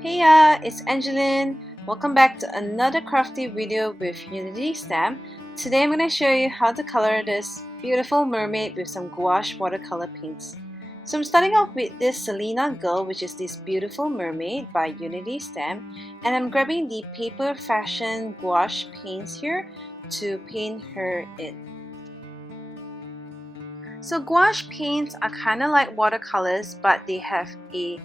Hey it's Angeline. Welcome back to another crafty video with Unity Stamp. Today I'm going to show you how to color this beautiful mermaid with some gouache watercolor paints. So I'm starting off with this Salina girl, which is this beautiful mermaid by Unity Stamp, and I'm grabbing the paper Fashion Gouache paints here to paint her in. So gouache paints are kind of like watercolors, but they have a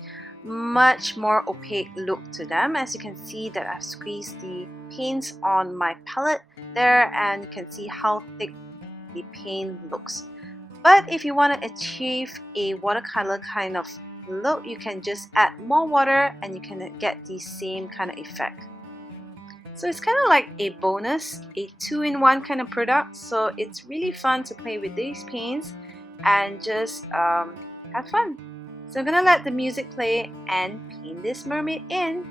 much more opaque look to them. As you can see that I've squeezed the paints on my palette there, and you can see how thick the paint looks. But if you want to achieve a watercolor kind of look, you can just add more water and you can get the same kind of effect. So it's kind of like a bonus, a two-in-one kind of product. So it's really fun to play with these paints and just have fun. So I'm gonna let the music play and paint this mermaid in.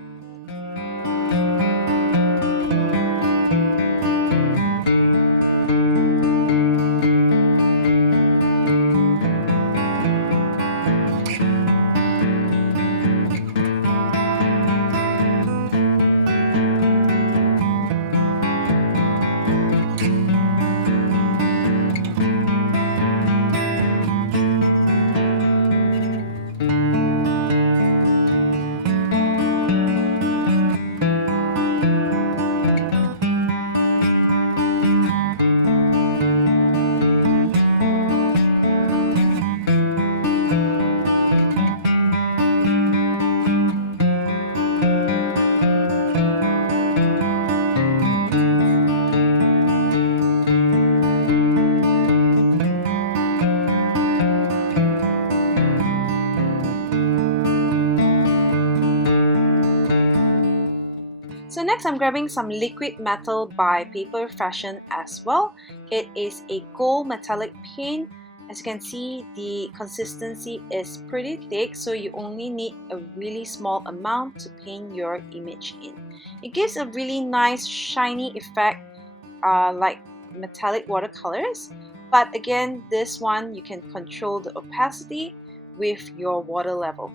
So next I'm grabbing some liquid metal by Paper Fashion as well. It is a gold metallic paint. As you can see, the consistency is pretty thick, so you only need a really small amount to paint your image in. It gives a really nice shiny effect like metallic watercolors, but again, this one you can control the opacity with your water level.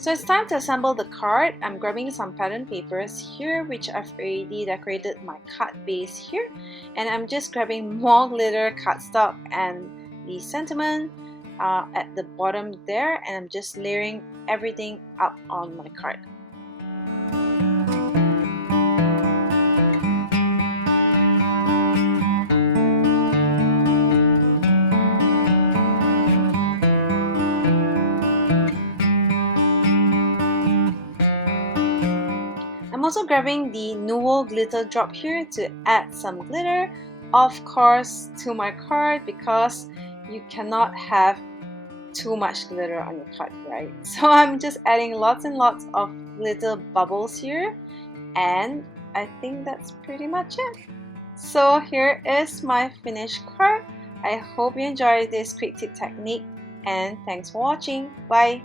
So it's time to assemble the card. I'm grabbing some pattern papers here, which I've already decorated my card base here, and I'm just grabbing more glitter cardstock and the sentiment at the bottom there, and I'm just layering everything up on my card. I'm also grabbing the Nuvo glitter drop here to add some glitter, of course, to my card, because you cannot have too much glitter on your card, right? So I'm just adding lots and lots of little bubbles here, and I think that's pretty much it. So here is my finished card. I hope you enjoyed this quick tip technique, and thanks for watching. Bye!